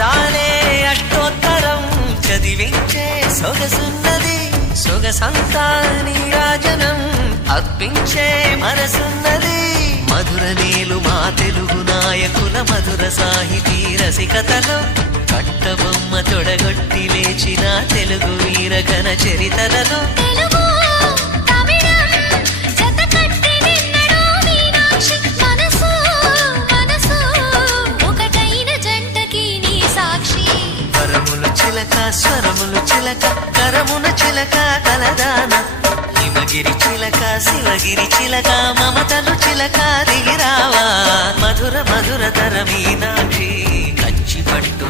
అందాలే అష్టోత్తరం చదివించే సొగసున్నది సొగసంతా నీరాజనం అర్పించే మనసున్నది మధుర నీలు మా తెలుగు నాయకుల మధుర సాహితీ రసికతలో కట్టబొమ్మ తొడగొట్టి లేచిన తెలుగు వీర ఘన చరితలలో స్వరములు చిలక కరమున చిలక కలదాన హిమగిరి చిలక శివగిరి చిలక మమతలు చిలక దిగిరావా మధుర మధుర తర మీనాక్షి కంచి పట్టు